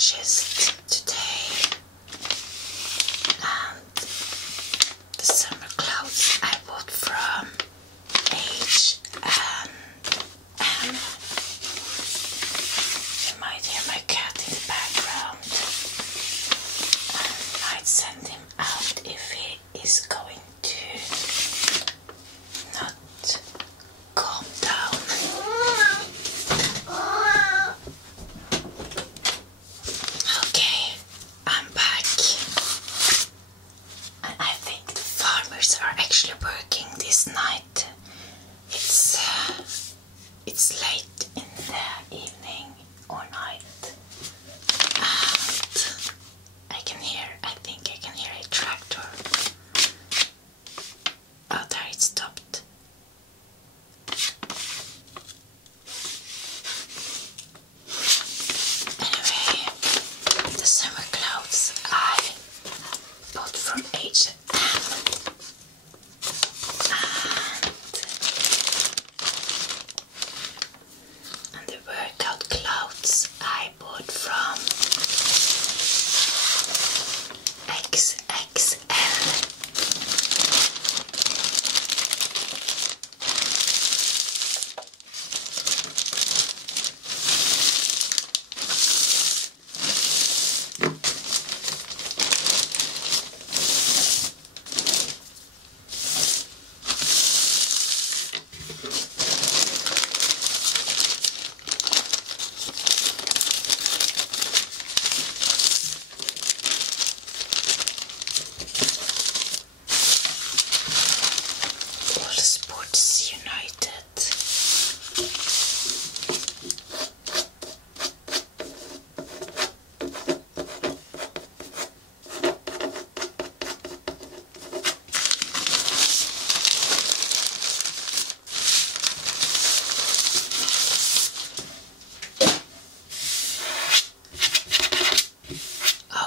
purchased today, and the summer clothes I bought from H&M. You might hear my cat in the background. I might send him out if he is going to not calm down. Okay, I'm back, and I think the farmers are actually working this night. It's late in the evening or night, and I think I can hear a tractor. Oh, there it stopped. Anyway, the summer clothes I bought from H&M, and the workout clothes I bought from XXL.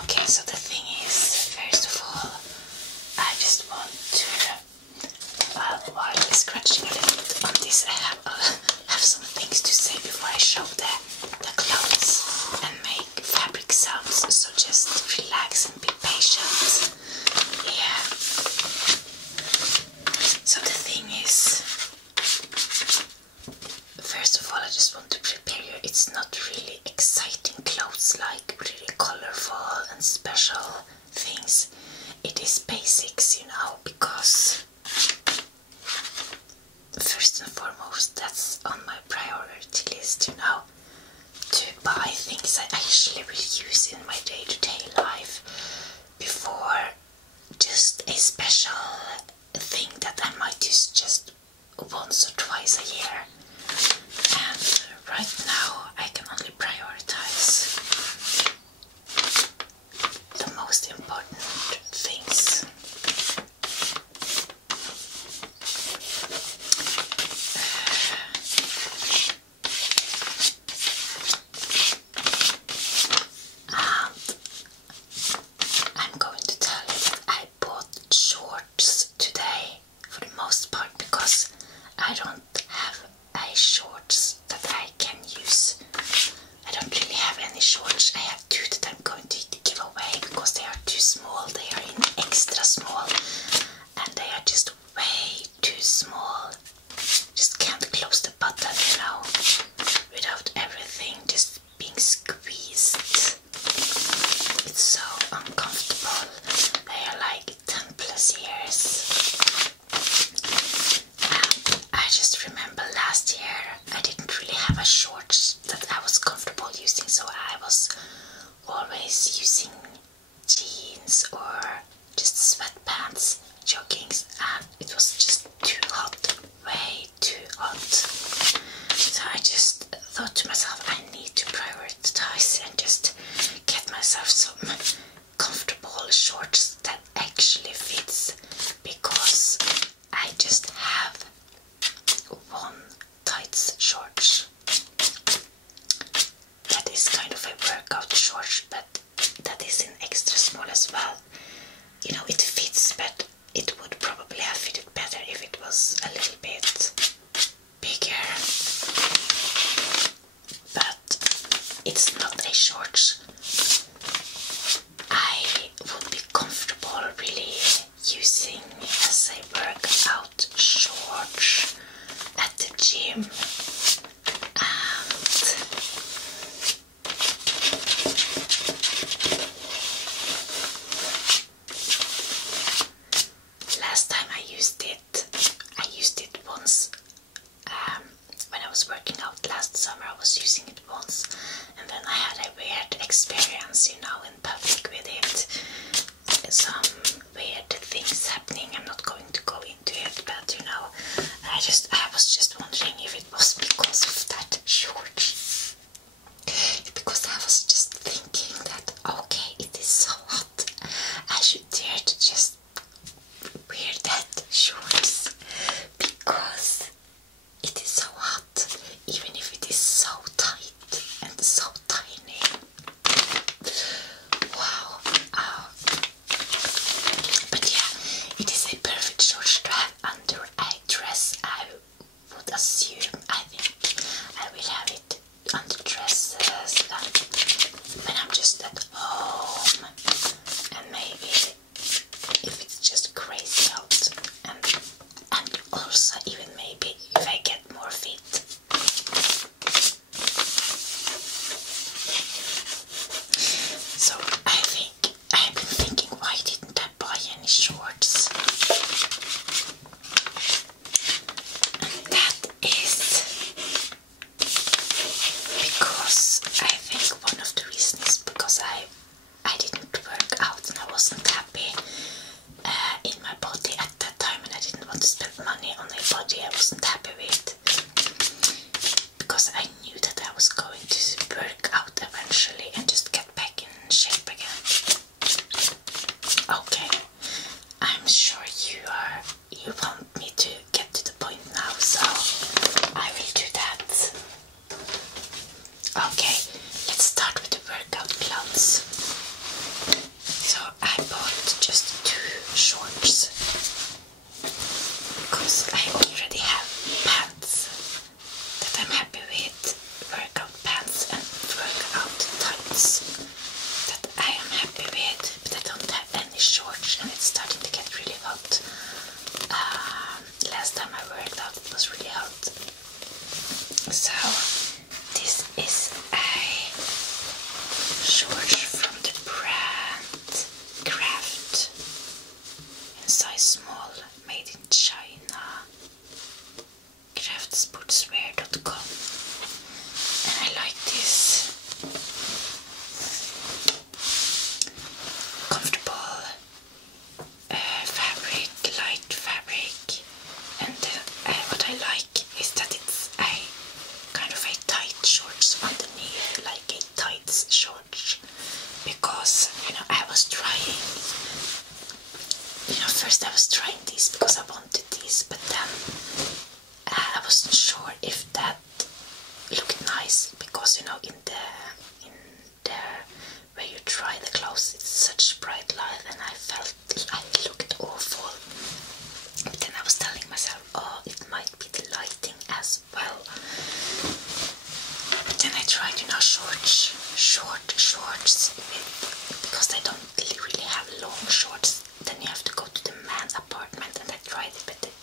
Okay, so the thing is, first of all, I just want to, while scratching a little bit on this, I have some things to say before I show the clothes and make fabric sounds, so just relax and be patient. Yeah. So the thing is, first of all, I just want to prepare you. It's not really exciting clothes, like really colorful and special things. It is basics, you know, because first and foremost, that's on my priority list, you know, to buy things I actually will use in my day-to-day life before just a special thing that I might use just once or twice a year. And right now I can only prioritize the most important things. And I'm going to tell you that I bought shorts today for the most part, because I don't have a shorts that I can use. I don't really have any shorts. I have two that I'm going to give away because they are too small. They are in extra small, and they are just way too small. Just can't close the button, you know, without everything just being squeezed. It's so uncomfortable. They are like 10 plus years. I just remember last year I didn't really have a shorts that I was comfortable using, so I was always using jeans or just sweatpants, joggings, and it was just too hot, way too hot. So I just thought to myself, I need to prioritize and just get myself some comfortable shorts that actually fits, because I just have one tights shorts that is kind of a workout shorts, but that is in extra small as well. You know, it fits, but it would probably have fitted better if it was a little bit bigger. But it's not a shorts was, in public with it. Some weird things happening. I'm not going to go into it, but I was just wondering if it was because of that short. Because I was just thinking that, okay, it is so hot, I should dare to just wear that shorts, because it is so hot, even if it is so tight and so tiny. Wow. But yeah, it is a perfect shorts to have under a dress. I would assume, I think I will have it under dresses when I'm just at home, and maybe if it's just crazy out, and also even maybe if I get more fit. So I've been thinking, why didn't I buy any shorts? And that is because I think one of the reasons is because I didn't work out and I wasn't happy in my body at that time, and I didn't want to spend money on a body I wasn't happy with, because I knew that I was going to work out eventually and just get back in shape again. Okay, I'm sure you want me to get to the point now, so I will do that. Okay, let's start with the workout clothes. So I bought just 2 shorts because I already have pants that I'm happy with, workout pants and workout tights that I am happy with, but I don't have any shorts, and it's starting to get really hot. Last time I worked out it was really hot. So this is a short from the brand Craft in size small, made in China, craftsportswear.com, and I like this. Comfortable fabric, light fabric, and what I like is that it's a kind of a tight shorts underneath, like a tights shorts, because I was trying, first I was trying these because I wanted these, but then I wasn't sure if that looked nice, because in the where you try the clothes it's such bright light, and I felt I looked awful. But then I was telling myself, oh, it might be the lighting as well. But then I tried, shorts because I don't really have long shorts. Then you have to go to the man's apartment, and I tried it, but it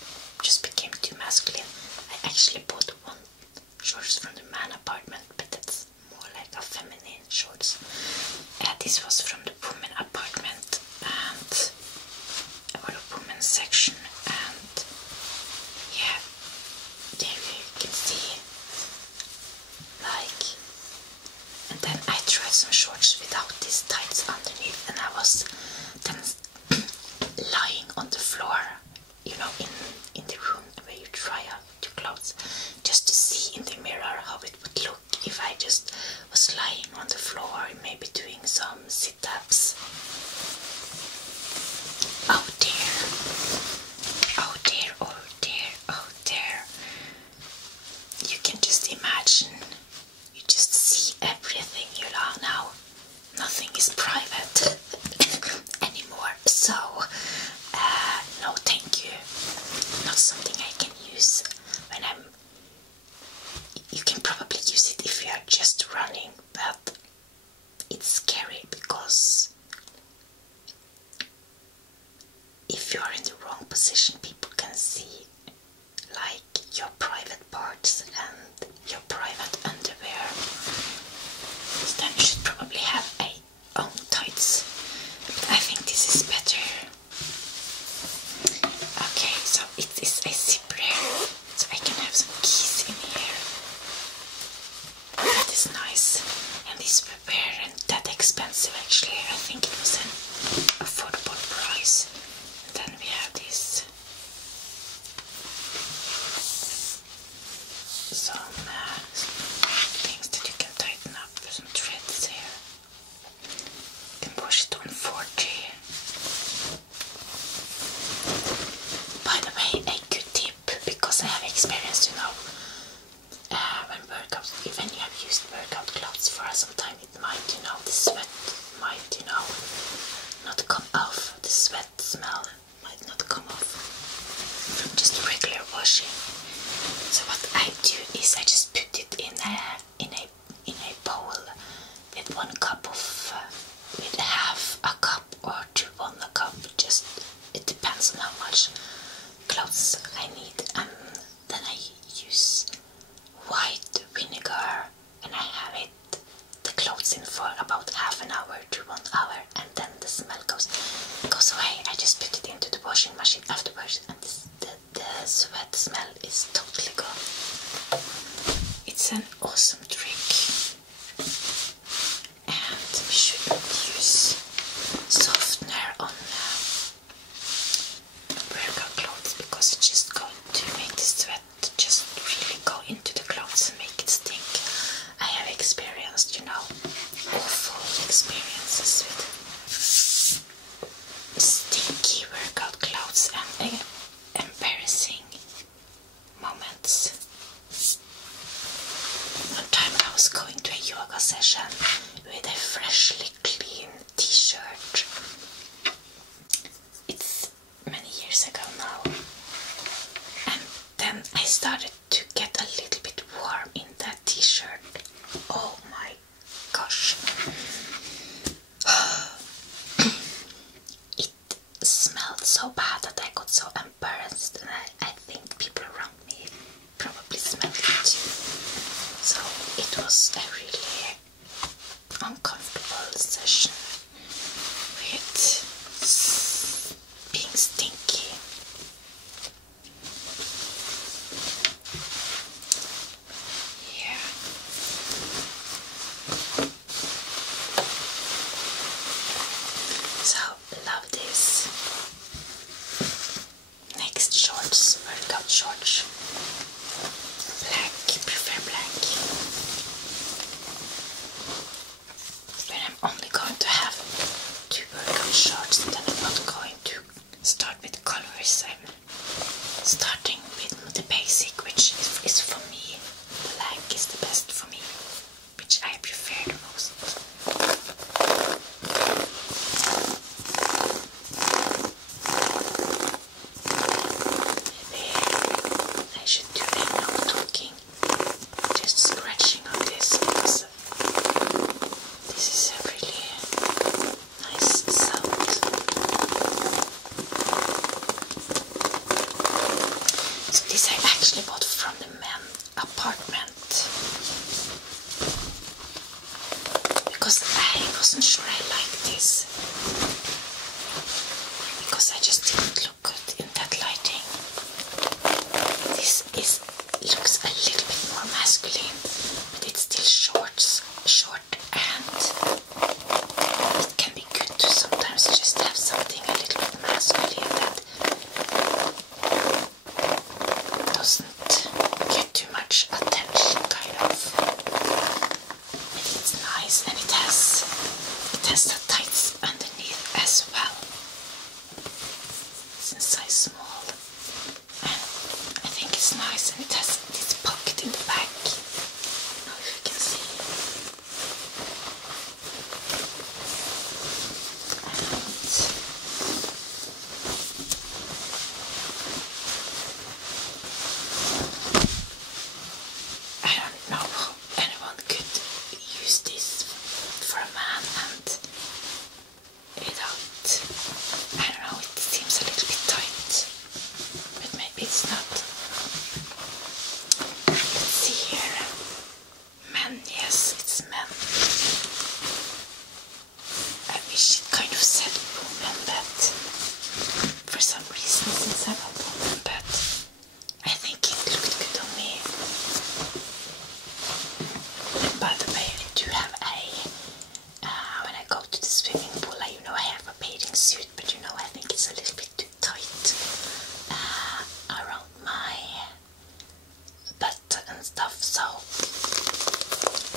just became too masculine. I actually bought 1 shorts from the man apartment, but that's more like a feminine shorts. This was from the women apartment, or the women's section, and yeah, there you can see, and then I tried some shorts without these tights underneath, and I was then lying on the floor, in the room where you try out your clothes, just to see in the mirror how it would look if I just was lying on the floor, maybe doing some sit-ups. Oh dear, oh dear, oh dear, oh dear. You can just imagine, you just see everything, now. Nothing is private anymore, so no thank you. Not something I can use when you can probably use it if you are just running, but it's scary because if you are in the wrong position, people can see your private parts and your private underwear. So then you should probably have a own tights, but I think this is better. Okay, so it is a zipper here, so I can have some keys in here. That is nice, and these weren't that expensive 1 cup of, with half a cup or to 1 cup, just it depends on how much clothes I need. And then I use white vinegar and I have the clothes in for about half an hour to 1 hour, and then the smell goes away. I just put it into the washing machine afterwards, and the sweat smell is totally gone. It's an awesome trick, and we shouldn't use softener on workout clothes because it's just going to make the sweat just really go into the clothes and make it stink. I have experienced, awful experiences with stinky workout clothes and embarrassing moments. One time I was going to a yoga session with a freshly clean t-shirt. It's many years ago now. And then I started to get a little bit warm in that t-shirt. Oh my gosh. It smelled so bad that I got so embarrassed, and I think people around me probably smelled it too. So it was a really uncomfortable session with being stinky. Yeah. So love this. Next shorts, workout shorts. Black, prefer black. When I'm only going to have 2 workout shorts, then I'm not going to start with colors. I'm starting with the basic, which is for me. Black is the best for me, which I prefer the most. Maybe I should do no talking, just scratching on this, because this is a really nice sound. So this I actually bought from the men apartment, because I wasn't sure I liked this, because I just didn't look good in that lighting. This looks a little bit more masculine, but it's still short, and it can be good to sometimes just have something a little bit masculine that doesn't get too much attention, kind of. But it's nice, and it has the tights underneath as well. It's in size small, and I think it's nice, and it has this pocket in the back. I don't know if you can see. I don't know how anyone could use this for a man and without, I don't know, it seems a little bit tight, but maybe it's not. Let's see here. Men, yes, it's men. I wish it kind of said women, but for some reason, since I'm a woman, but I think it looked good on me. And by the way, I do have when I go to the swimming pool, I have a bathing suit, but I think it's a little bit too tight around my butt and stuff, so,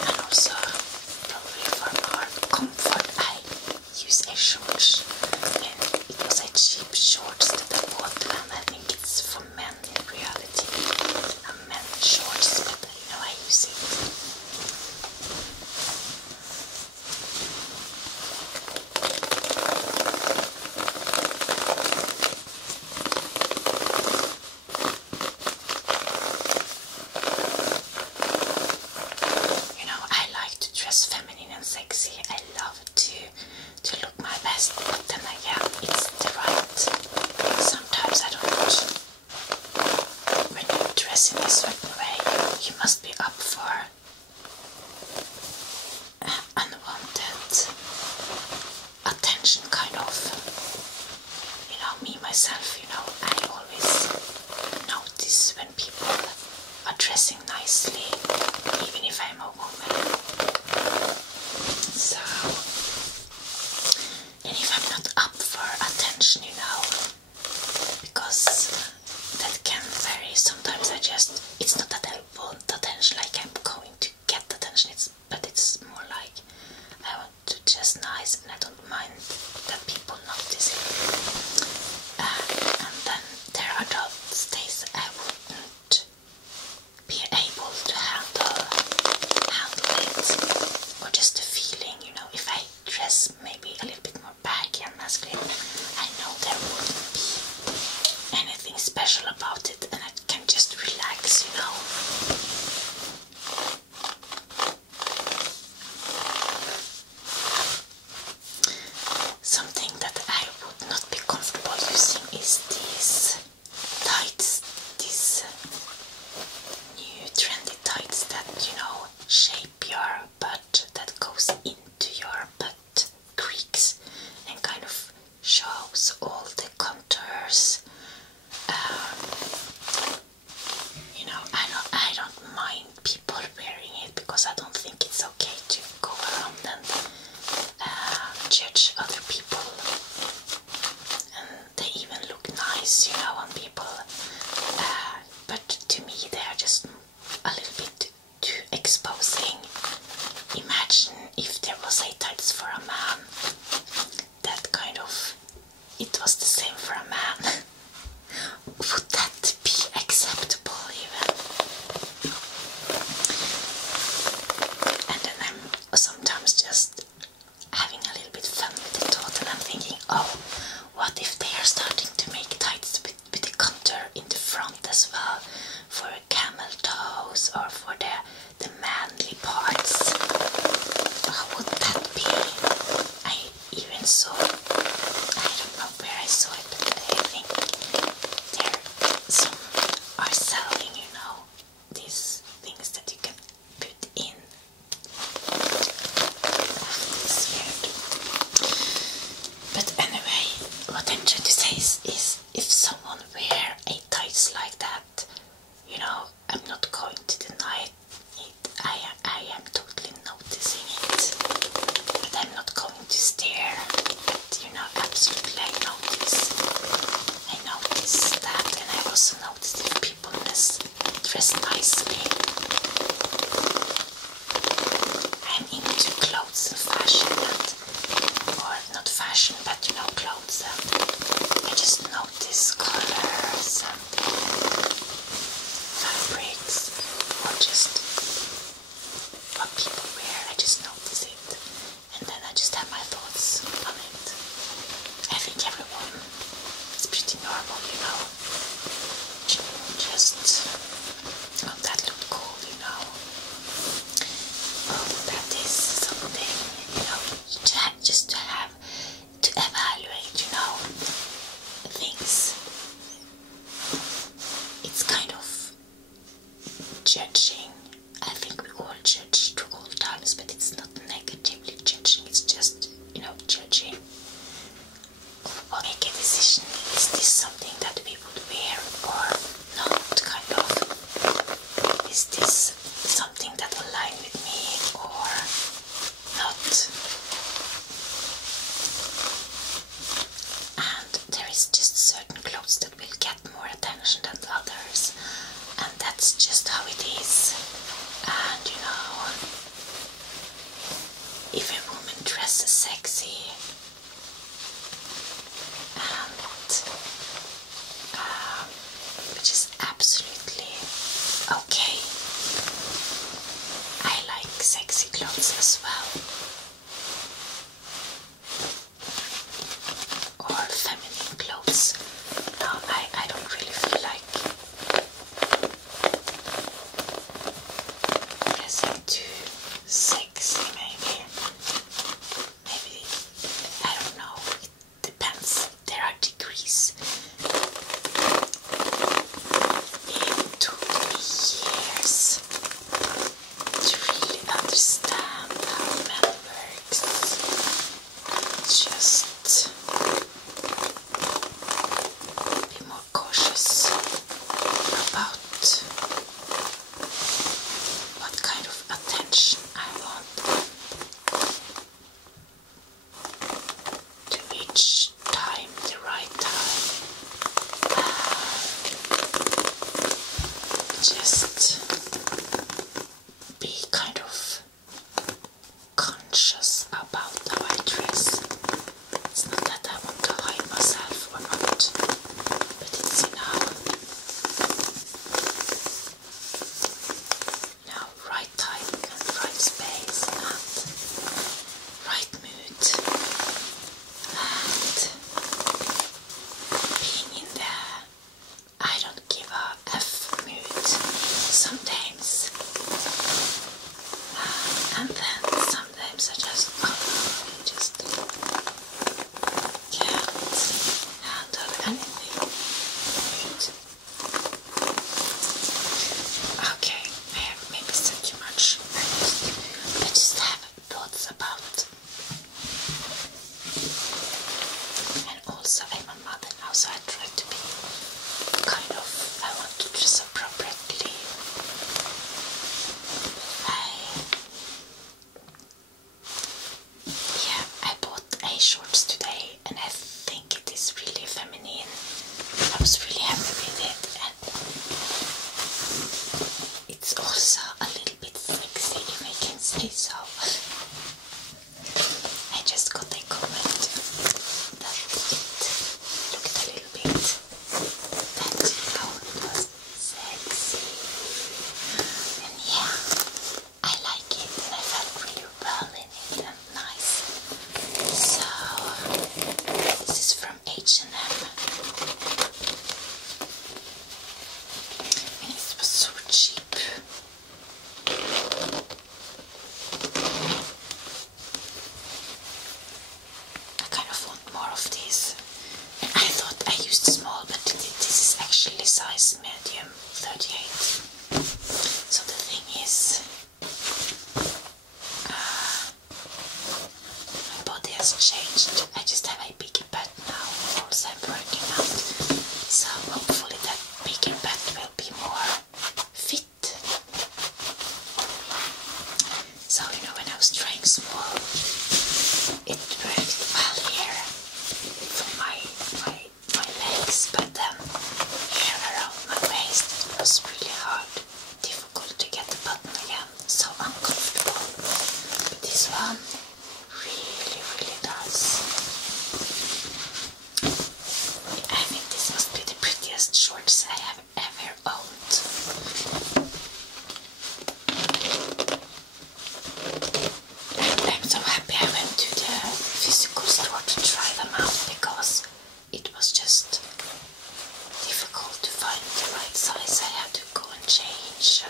and also probably for more comfort I use a shorts, and it was a cheap shorts that I bought, and I think it's for men in reality, a men's shorts, but I use it. I like myself, you know, I always notice when people are dressing nicely, even if I'm a woman. So, and if I'm not up for attention, you know, because that can vary. Sometimes it's not that I want attention, like I'm going to get attention, but it's more like I want to dress nice and I don't mind that people notice it. And then there are those days I wouldn't be able to handle it, or just the feeling, you know, if I dress maybe a little bit more baggy and masculine, I know there wouldn't be anything special about it and I can just relax, you know. Something that I would not be comfortable using is these tights, these new trendy tights that, you know, shape your butt, that goes into your butt creaks and kind of shows all the contours. You know, I don't mind people wearing it because I don't think it's okay to go around and judge other people, and they even look nice, you know, on people, but to me they are just a little bit too exposing. Imagine if there was a tights for a man, that kind of, it was the same for a man. Would that be acceptable even? And then I'm sometimes just having a little bit fun with the thought, and I'm thinking, oh, what if they are starting to make tights with the contour in the front as well, for camel toes or for the manly parts? How would that be? I even saw, I don't know where I saw it, but I think there some are selling, you know, these things that you can put in. It's weird. But anyway, what I'm trying to say is if someone wear a tights like that, you know, I'm not going to deny it. I am totally noticing it, but I'm not going to stare. But, you know, absolutely I notice that, and I also notice if people dress nicely. I'm into clothes and fashion, or not fashion, but you know, clothes, and I just notice colors and fabrics, or just what people wear. I just notice it, and then I just have my thoughts on it. I think everyone is pretty normal, you know. Just, oh, that looked cool, you know. Oh, that is something, you know, just to have to evaluate, you know, things. It's kind of judging. I think we all judge through all times, but it's not negatively judging, it's just, you know, judging. Or make a decision, is this something that we would wear or not, kind of. Is this something that will align with me or not? And there is just certain clothes that will get more attention than others, and that's just how it is. And you know, if a woman dresses sexy and which is absolutely okay. I like sexy clothes as well, or feminine clothes. No, I don't really feel like dressing too sexy, maybe, I don't know, it depends. There are degrees. It took me years to really understand how men has changed. I just have a bigger butt now, also I'm working out. So hopefully that bigger butt will be more fit. So you know, when I was trying small, it worked well here for my legs, but then here around my waist it was really hard, difficult to get the button again, so uncomfortable. But this one really does. I think this must be the prettiest shorts I have ever owned. I'm so happy I went to the physical store to try them out, because it was just difficult to find the right size. I had to go and change.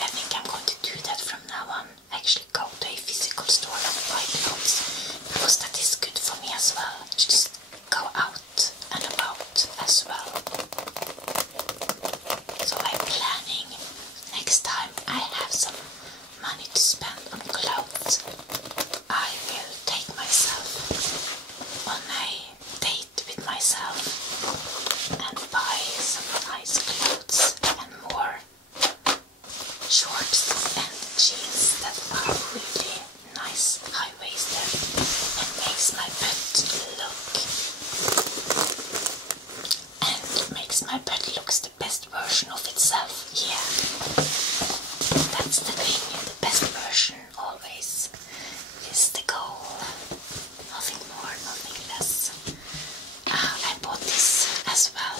I think I'm going to do that from now on. Actually go to a physical store and buy clothes, because that is good for me as well. To just go out and about as well. So I'm planning next time I have some money to spend on clothes, I will take myself on a date with myself and buy some nice clothes and more shorts and jeans that are really nice, high-waisted, and makes my butt looks the best version of itself. Yeah, that's the thing. The best version always is the goal. Nothing more, nothing less. I bought this as well.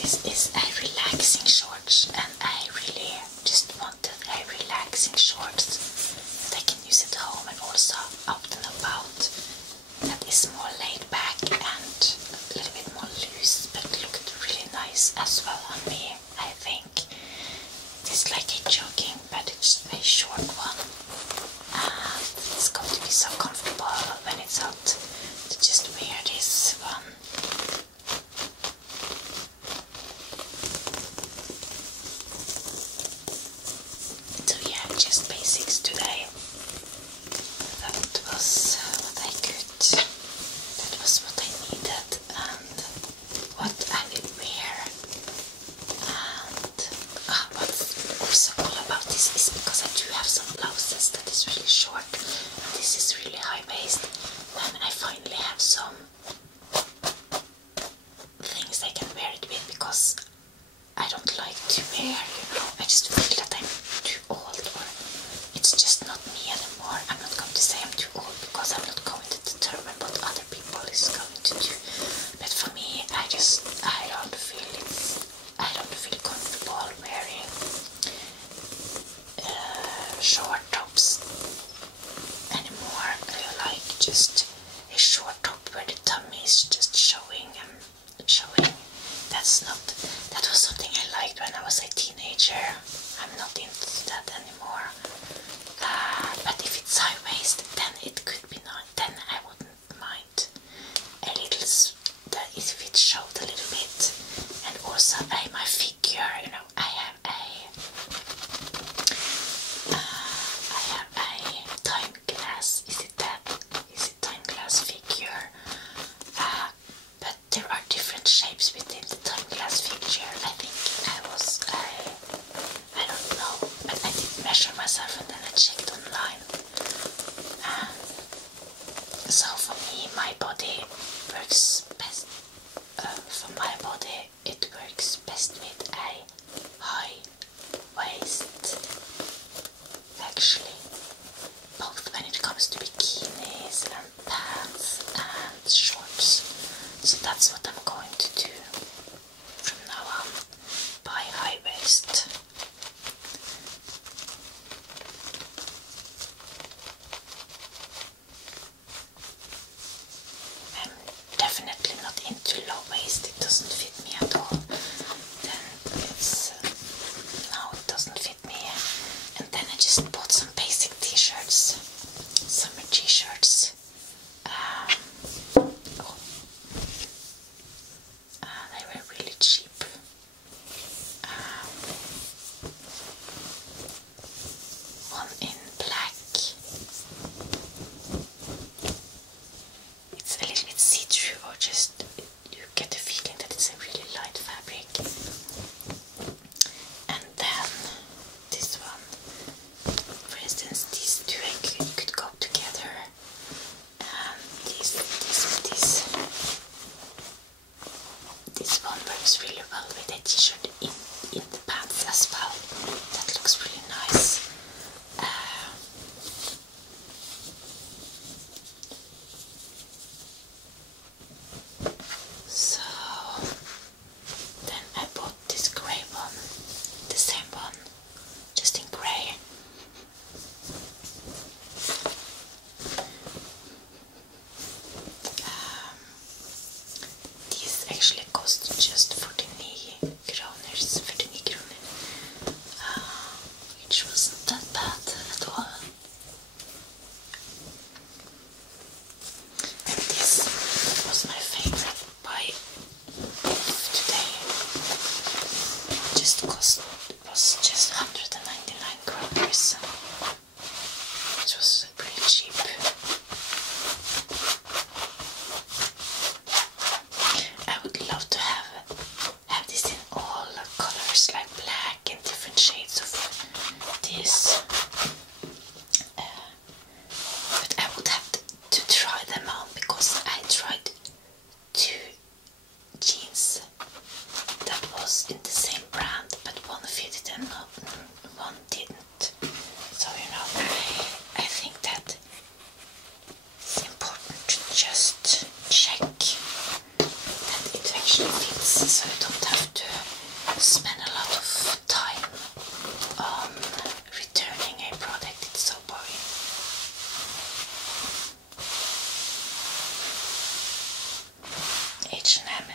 This is a relaxing shorts, and I really just wanted a relaxing shorts that I can use at home and also out and about. That is more laid back and a little bit more loose, but looked really nice as well on me. I think it is like a jogging, but it's a short one, and it's going to be so comfortable when it's hot to just wear this one. So yeah, just basics today. That was what I could, that was what I needed, and what I will wear. And what's also cool about this is because I do have some blouses that is really short, and this is really high waist, and I finally have some things I can wear it with, because I don't like to wear, you know, I just feel that I'm too old, or it's just not me anymore. I'm not going to say I'm too old, because I'm not going to determine what other people is going to do. But for me, I don't feel comfortable wearing short tops anymore. I like just a short top where the tummy is just showing. That was something I liked when I was a teenager. I'm not into that anymore. But if it's high waist, then it could be not. Then I wouldn't mind a little. If it showed a little bit, and also my figure. You know, I have a time glass. Is it time glass figure? But there are different shapes within the time glass figure. I think I don't know, but I did measure myself and then I checked online. So for me, my body works best. For my body, it works best with a high waist. Actually, both when it comes to bikinis and pants and shorts. So that's what I'm going to do from now on, buy high waist. I'm definitely not into low waist, it doesn't fit me at all. Then no, it doesn't fit me. And then I just bought some basic t-shirts, summer t-shirts. They were really cheap. One in black it was pretty cheap. I would love to have this in all colors, like black and different shades of this. But I would have to try them on, because I tried 2 jeans that was in the same brand, but one fitted and one didn't. So I think that it's important to just check that it actually fits, so you don't have to spend a lot of time on returning a product. It's so boring. H&M